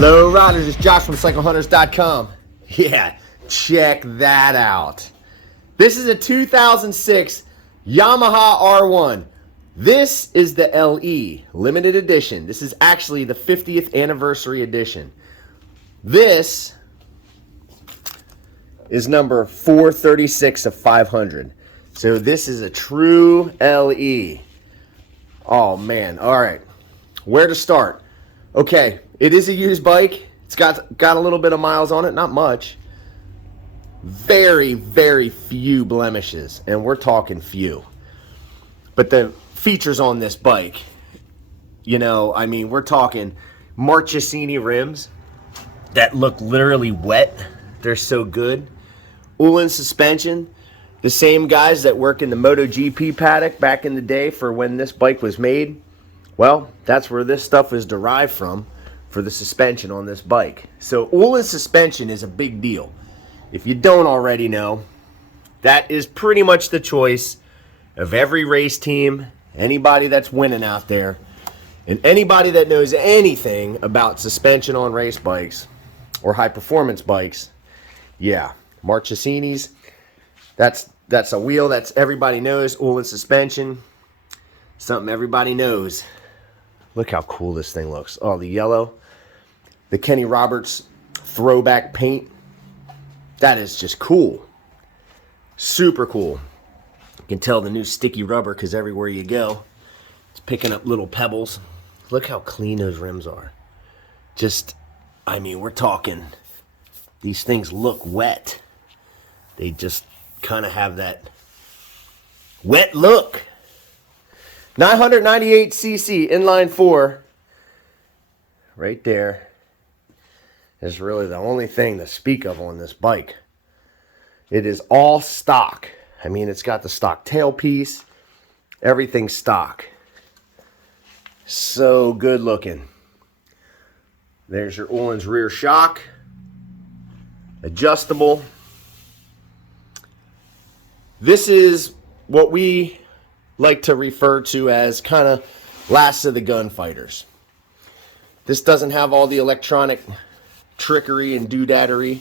Hello riders, it's Josh from CycleHunters.com. Yeah, check that out. This is a 2006 Yamaha R1. This is the LE, limited edition. This is actually the 50th anniversary edition. This is number 436 of 500. So this is a true LE. Oh man, all right. Where to start? Okay, it is a used bike. It's got a little bit of miles on it, not much. Very, very few blemishes, and we're talking few. But the features on this bike, you know, I mean, we're talking Marchesini rims that look literally wet. They're so good. Öhlins suspension. The same guys that work in the MotoGP paddock back in the day for when this bike was made. Well, that's where this stuff is derived from for the suspension on this bike. So Öhlins suspension is a big deal. If you don't already know, that is pretty much the choice of every race team, anybody that's winning out there, and anybody that knows anything about suspension on race bikes or high performance bikes. Yeah, Marchesini's, that's a wheel that's everybody knows. Öhlins suspension, something everybody knows. Look how cool this thing looks. Oh, the yellow. The Kenny Roberts throwback paint. That is just cool. Super cool. You can tell the new sticky rubber because everywhere you go, it's picking up little pebbles. Look how clean those rims are. Just, I mean, we're talking, these things look wet. They just kind of have that wet look. 998cc inline 4 right there is really the only thing to speak of on this bike. It is all stock. I mean, it's got the stock tailpiece, everything's stock. So good looking. There's your Öhlins rear shock, adjustable. This is what we like to refer to as kind of last of the gunfighters. This doesn't have all the electronic trickery and doodaddery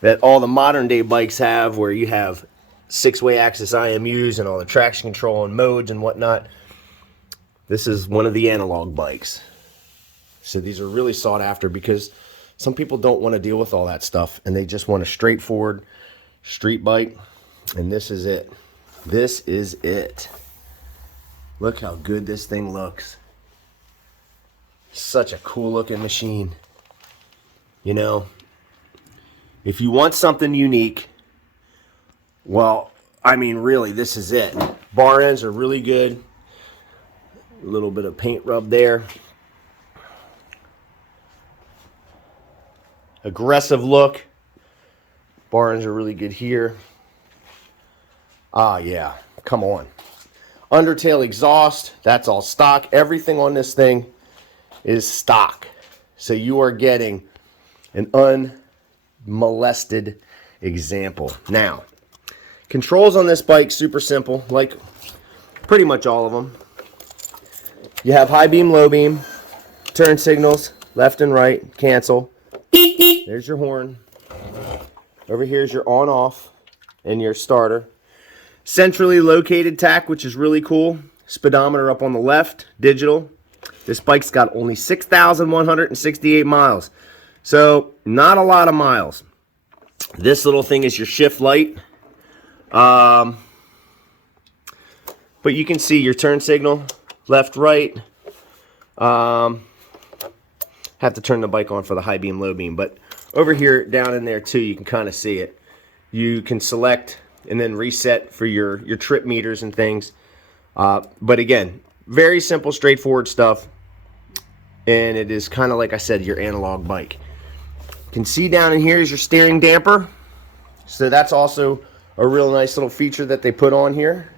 that all the modern day bikes have, where you have 6-way axis IMUs and all the traction control and modes and whatnot. This is one of the analog bikes. So these are really sought after because some people don't want to deal with all that stuff and they just want a straightforward street bike. And this is it. This is it. Look how good this thing looks. Such a cool looking machine. You know, if you want something unique, well, I mean, really, this is it. Bar ends are really good. A little bit of paint rub there. Aggressive look. Bar ends are really good here. Ah, yeah, come on. Undertail exhaust, that's all stock. Everything on this thing is stock. So you are getting an unmolested example. Now, controls on this bike, super simple, like pretty much all of them. You have high beam, low beam, turn signals, left and right, cancel. There's your horn. Over here is your on off and your starter. Centrally located tach, which is really cool. Speedometer up on the left, digital. This bike's got only 6,168 miles. So, not a lot of miles. This little thing is your shift light. But you can see your turn signal, left, right. Have to turn the bike on for the high beam, low beam. But over here, down in there too, you can kind of see it. You can select and then reset for your trip meters and things. But again, very simple, straightforward stuff. And it is kind of, like I said, your analog bike. You can see down in here is your steering damper. So that's also a real nice little feature that they put on here.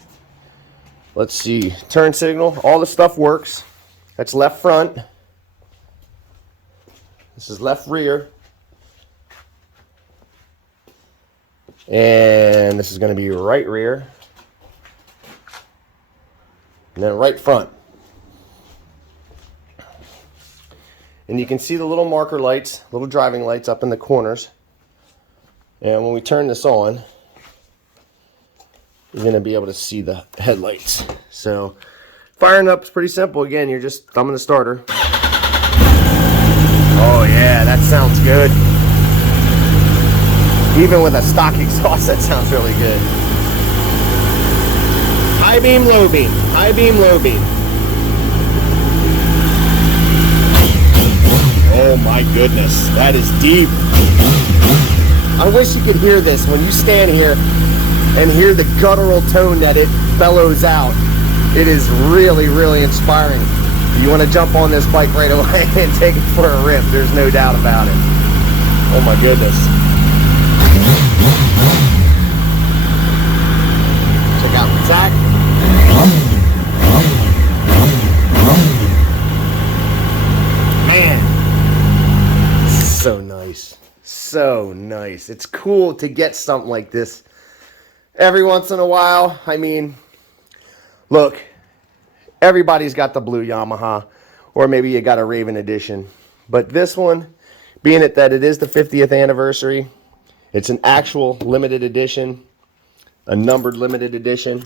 Let's see, turn signal, all the stuff works. That's left front. This is left rear. And this is going to be right rear. And then right front. And you can see the little marker lights, little driving lights up in the corners. And when we turn this on, you're going to be able to see the headlights. So firing up is pretty simple. Again, you're just thumbing the starter. Oh yeah, that sounds good. Even with a stock exhaust, that sounds really good. High beam, low beam. High beam, low beam. Oh my goodness, that is deep. I wish you could hear this when you stand here and hear the guttural tone that it bellows out. It is really, really inspiring. You want to jump on this bike right away and take it for a rip. There's no doubt about it. Oh my goodness. Check out the tack. Man, so nice. So nice. It's cool to get something like this every once in a while. I mean, look, everybody's got the blue Yamaha, or maybe you got a Raven edition. But this one, being that it is the 50th anniversary, it's an actual limited edition, a numbered limited edition.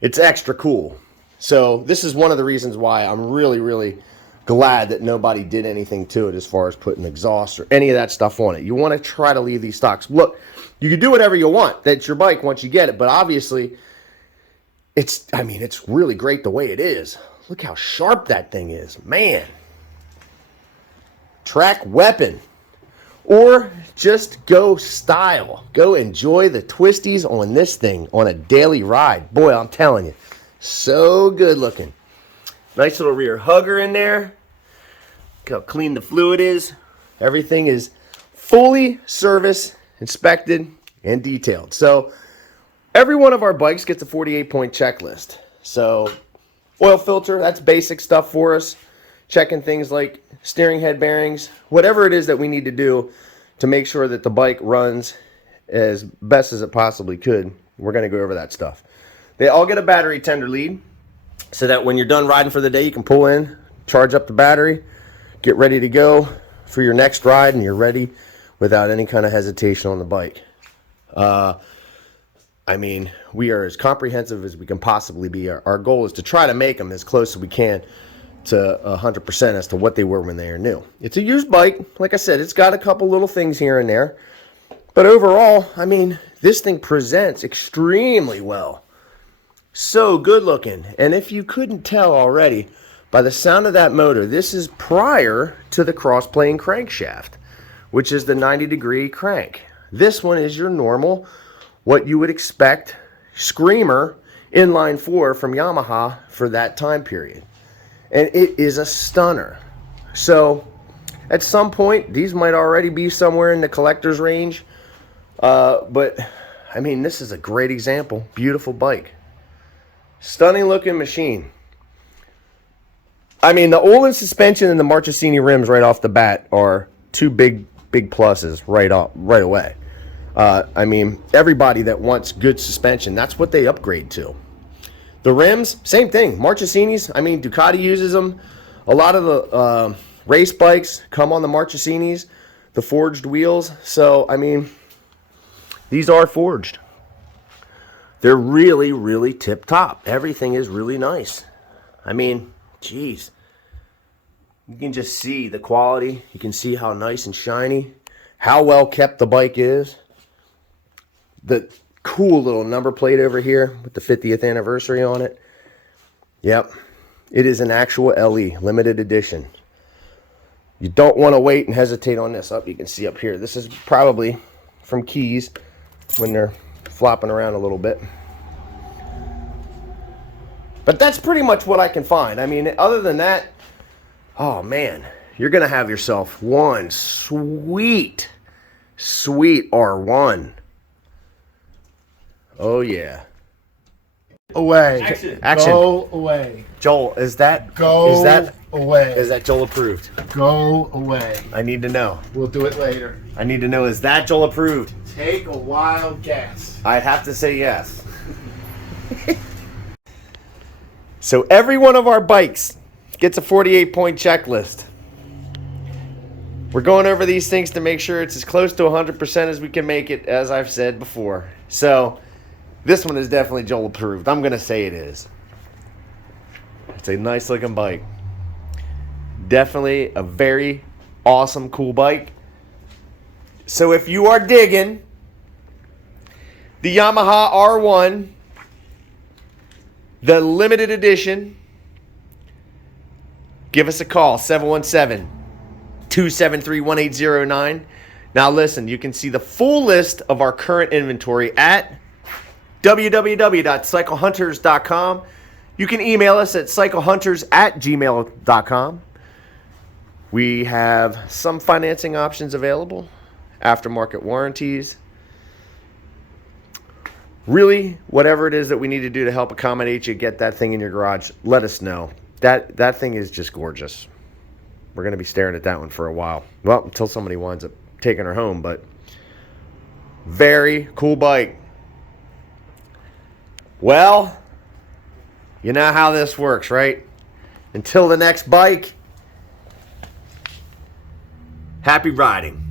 It's extra cool. So this is one of the reasons why I'm really, really glad that nobody did anything to it as far as putting exhaust or any of that stuff on it. You want to try to leave these stocks. Look, you can do whatever you want. That's your bike once you get it. But obviously, it's really great the way it is. Look how sharp that thing is. Man. Track weapon. Or just go style. Go enjoy the twisties on this thing on a daily ride. Boy, I'm telling you. So good looking. Nice little rear hugger in there. Look how clean the fluid is. Everything is fully service, inspected, and detailed. So every one of our bikes gets a 48-point checklist. So oil filter, that's basic stuff for us. Checking things like steering head bearings, whatever it is that we need to do to make sure that the bike runs as best as it possibly could. We're going to go over that stuff. They all get a battery tender lead, so that when you're done riding for the day, you can pull in, charge up the battery, get ready to go for your next ride, and you're ready without any kind of hesitation on the bike. I mean, we are as comprehensive as we can possibly be. Our goal is to try to make them as close as we can to 100% as to what they were when they are new. It's a used bike. Like I said, it's got a couple little things here and there. But overall, I mean, this thing presents extremely well. So good looking. And if you couldn't tell already, by the sound of that motor, this is prior to the cross-plane crankshaft, which is the 90-degree crank. This one is your normal, what you would expect, screamer inline 4 from Yamaha for that time period. And it is a stunner. So at some point, these might already be somewhere in the collector's range. But, I mean, this is a great example. Beautiful bike. Stunning looking machine. I mean, the Öhlins suspension and the Marchesini rims right off the bat are two big pluses right away. I mean, everybody that wants good suspension, that's what they upgrade to. The rims, same thing. Marchesinis, I mean, Ducati uses them. A lot of the race bikes come on the Marchesinis, the forged wheels. So, I mean, these are forged. They're really, really tip-top. Everything is really nice. I mean, geez. You can just see the quality. You can see how nice and shiny, how well kept the bike is. The cool little number plate over here with the 50th anniversary on it. Yep. It is an actual LE, limited edition. You don't want to wait and hesitate on this. You can see up here. This is probably from Keys when they're flopping around a little bit. But that's pretty much what I can find. I mean, other than that, oh man, you're going to have yourself one sweet R1. Oh yeah. Away. Action. Go away. Joel, is that away? Is that Joel approved? Go away. I need to know. We'll do it later. I need to know, is that Joel approved? Take a wild guess. I'd have to say yes. So every one of our bikes gets a 48-point checklist. We're going over these things to make sure it's as close to 100% as we can make it, as I've said before. So this one is definitely Joel approved. I'm going to say it is. It's a nice looking bike. Definitely a very awesome, cool bike. So if you are digging the Yamaha R1, the limited edition, give us a call, 717-273-1809. Now listen, you can see the full list of our current inventory at www.cyclehunters.com. You can email us at cyclehunters@gmail.com. We have some financing options available, aftermarket warranties. Really, whatever it is that we need to do to help accommodate you, get that thing in your garage, let us know. That thing is just gorgeous. We're going to be staring at that one for a while. Well, until somebody winds up taking her home, but very cool bike. Well, you know how this works, right? Until the next bike, happy riding.